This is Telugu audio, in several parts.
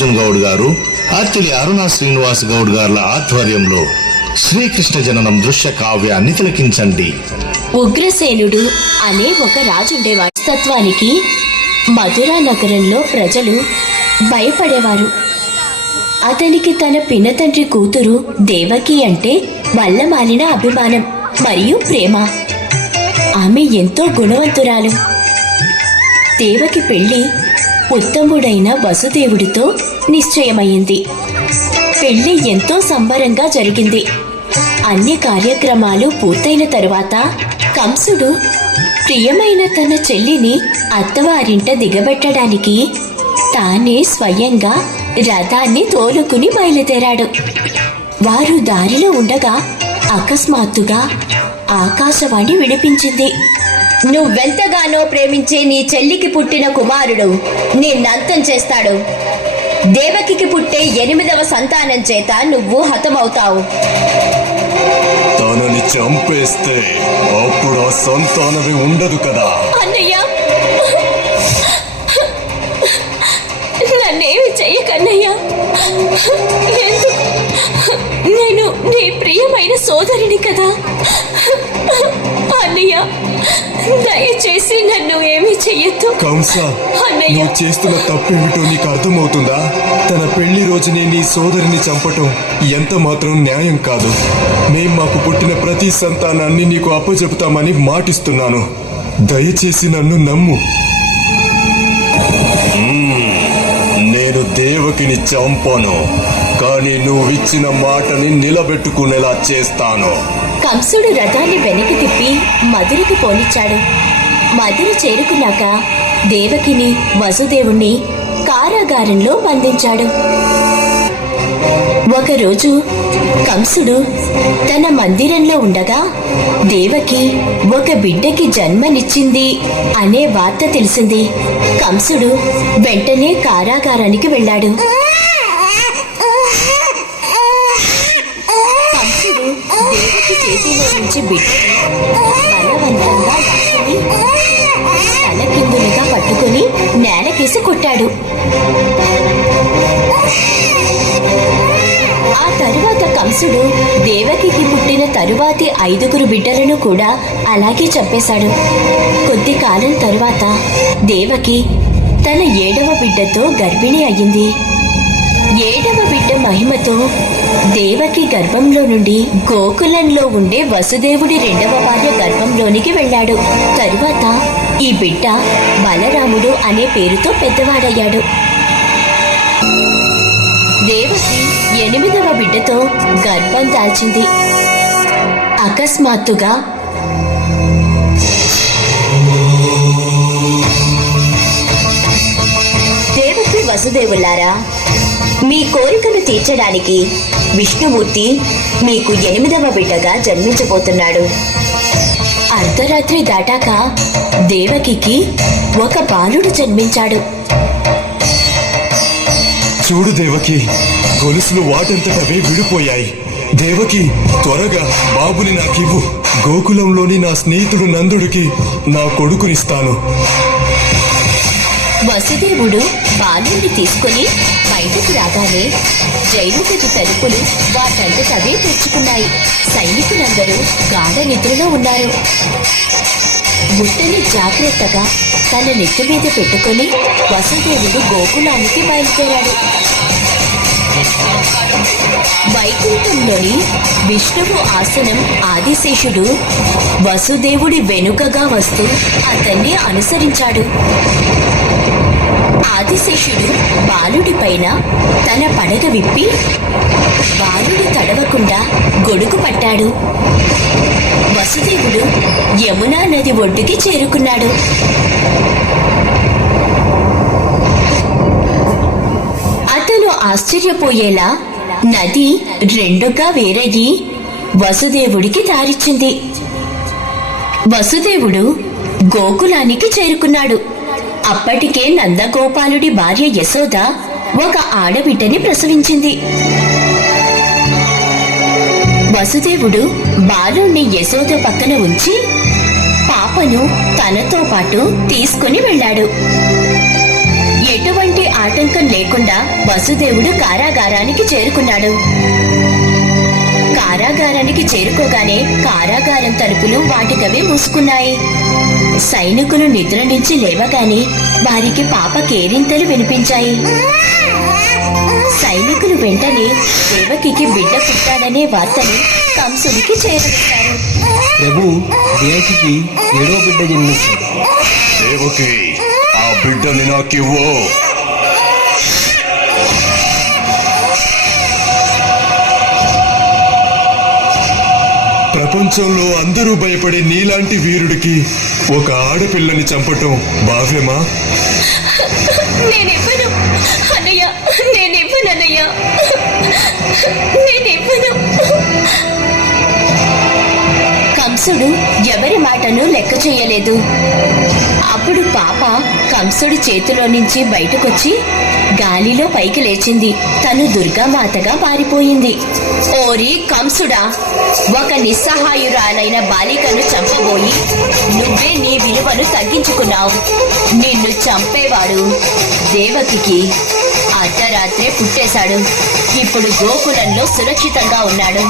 అర్జున్ గౌడ్ గారు, అత్తిలి అరుణ శ్రీనివాస్ గౌడ్ గారుల ఆధ్వర్యంలో శ్రీకృష్ణ జననం దృశ్య కావ్యాన్ని తిలకించండి. ఉగ్రసేనుడు అనే ఒక రాజుండేవాడు. తత్వానికి మధురా నగరంలో ప్రజలు భయపడేవారు. అతనికి తన పినతండ్రి కూతురు దేవకి అంటే వల్లమాలిన అభిమానం మరియు ప్రేమ. ఆమె ఎంతో గుణవంతురాలు. దేవకి పెళ్లి ఉత్తముడైన వసుదేవుడితో నిశ్చయమైంది. పెళ్లి ఎంతో సంబరంగా జరిగింది. అన్ని కార్యక్రమాలు పూర్తయిన తరువాత కంసుడు ప్రియమైన తన చెల్లిని అత్తవారింట దిగబెట్టడానికి తానే స్వయంగా రథాన్ని తోలుకుని బయలుదేరాడు. వారు దారిలో ఉండగా అకస్మాత్తుగా ఆకాశవాణి వినిపించింది. నువ్వెంతగానో ప్రేమించే నీ చెల్లికి పుట్టిన కుమారుడు నిన్నంతం చేస్తాడు. దేవకికి పుట్టే 8వ సంతానం చేత నువ్వు హతమవుతావు. తనని చంపేస్తే అప్పుడు ఆ సంతానమే ఉండదు కదా. అన్నయ్య, నన్నేమి చెయ్యకన్నయ్యా. నేను నీ ప్రియమైన సోదరిని కదా. అన్నయ్య, దయచేసి నన్ను ఏమీ చెయ్యొద్దు. కంస, నువ్వు చేస్తున్న తప్పేమిటో నీకు అర్థమవుతుందా? తన పెళ్లి రోజునే నీ సోదరిని చంపటం ఎంత మాత్రం న్యాయం కాదు. మేం మాకు పుట్టిన ప్రతి సంతానాన్ని నీకు అప్పచెపుతామని మాటిస్తున్నాను. దయచేసి నన్ను నమ్ము. నేను దేవకిని చంపను, కానీ నువ్విచ్చిన మాటని నిలబెట్టుకునేలా చేస్తాను. కంసుడు రథాన్ని వెనక్కి తిప్పి మధురకు పోనిచ్చాడు. మధుర చేరుకున్నాక దేవకిని వసుదేవుణ్ణి కారాగారంలో బంధించాడు. ఒకరోజు కంసుడు తన మందిరంలో ఉండగా దేవకి ఒక బిడ్డకి జన్మనిచ్చింది అనే వార్త తెలిసింది. కంసుడు వెంటనే కారాగారానికి వెళ్ళాడు. కంసుడు దేవకి చేతిలో నుంచి బిడ్డని బలవంతంగా లాక్కుని తలకిందులుగా పట్టుకుని నేలకేసి కొట్టాడు. ఆ తరువాత కంసుడు దేవకికి పుట్టిన తరువాతి 5 బిడ్డలను కూడా అలాగే చంపేశాడు. కొద్ది కాలం తరువాత దేవకి తన 7వ బిడ్డతో గర్భిణి అయ్యింది. 7వ బిడ్డ మహిమతో దేవకి గర్భంలో నుండి గోకులంలో ఉండే వసుదేవుడి 2వ భార్య గర్భంలోనికి వెళ్ళాడు. తరువాత ఈ బిడ్డ బలరాముడు అనే పేరుతో పెద్దవాడయ్యాడు. దేవకి 8వ బిడ్డతో గర్భం దాల్చింది. అకస్మాత్తుగా దేవకి, వసుదేవులారా, మీ కోరికను తీర్చడానికి విష్ణుమూర్తి మీకు 8వ బిడ్డగా జన్మించబోతున్నాడు. అర్ధరాత్రి దాటాక దేవకికి ఒక బాలుడు జన్మించాడు. చూడు దేవకి, గొలుసులు వాటంతటవే విడిపోయాయి. దేవకి, త్వరగా బాబుని నాకివ్వు. గోకులంలోని నా స్నేహితుడు నందుడికి నా కొడుకునిస్తాను. వసుదేవుడు బాలుడిని తీసుకుని బయటకు రాగానే జైలు గది తలుపులు వాటంతటవే తెరుచుకున్నాయి. సైనికులందరూ గాఢ నిద్రలో ఉన్నారు. బుట్టని జాగ్రత్తగా తన నెత్తి మీద పెట్టుకుని వసుదేవుడు గోకులానికి బయలుదేరాడు. వైకుంఠంలోని విష్ణువు ఆసనం ఆదిశేషుడు వసుదేవుడి వెనుకగా వస్తూ అతన్ని అనుసరించాడు. ఆదిశేషుడు బాలుడి పైన తన పడగ విప్పి బాలుడు తడవకుండా గొడుగు పట్టాడు. వసుదేవుడు యమునా నది ఒడ్డుకి చేరుకున్నాడు. అతను ఆశ్చర్యపోయేలా నది 2గా వేరయ్యి వసుదేవుడికి దారిచ్చింది. వసుదేవుడు గోకులానికి చేరుకున్నాడు. అప్పటికే నందగోపాలుడి భార్య యశోద ఒక ఆడబిడ్డని ప్రసవించింది. వసుదేవుడు బాలుణ్ణి యశోద పక్కన ఉంచి పాపను తనతో పాటు తీసుకుని వెళ్ళాడు. ఎటువంటి ఆటంకం లేకుండా వసుదేవుడు కారాగారానికి చేరుకున్నాడు. కారాగారానికి చేరుకోగానే కారాగారం తలుపులు వాటికవే మూసుకున్నాయి. సైనికులు నిద్ర నుంచి లేవగానే వారికి పాప కేరింతలు వినిపించాయి. సైనికులు వెంటనే దేవకికి బిడ్డ పుట్టాడనే వార్తను కంసుడికి చేరవేశారు. ప్రభు, దేవకికి 7వ బిడ్డ జన్మించాడు. దేవకి, ఆ బిడ్డని నాకివ్వు. ప్రపంచంలో అందరూ భయపడే నీలాంటి వీరుడికి ఒక ఆడపిల్లని చంపటం భావ్యమా? నేనివ్వను అన్నయ్య, నేనివ్వను అన్నయ్య, నేనివ్వను. కంసుడు ఎవరి మాటను లెక్క చేయలేదు. అప్పుడు పాప కంసుడి చేతిలో నుంచి బయటకొచ్చి గాలిలో పైకి లేచింది. తను దుర్గామాతగా మారిపోయింది. ఓరి కంసుడా, ఒక నిస్సహాయురాలైన బాలికను చంపబోయి నువ్వే నీ విలువను తగ్గించుకున్నావు. నిన్ను చంపేవాడు దేవకికి అర్ధరాత్రే పుట్టేశాడు. ఇప్పుడు గోకులంలో సురక్షితంగా ఉన్నాడు.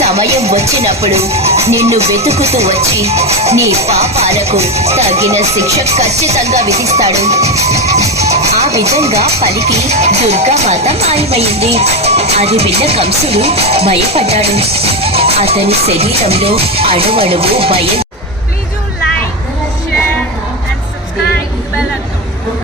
సమయం వచ్చినప్పుడు నిన్ను వెతుకుతూ వచ్చి నీ పాపాలకు తగిన శిక్ష ఖచ్చితంగా విధిస్తాడు. ఆ విధంగా పలికి దుర్గామాత మాయమైంది. అది విన్న కంసుడు భయపడ్డాడు. అతని శరీరంలో అణువణువు భయం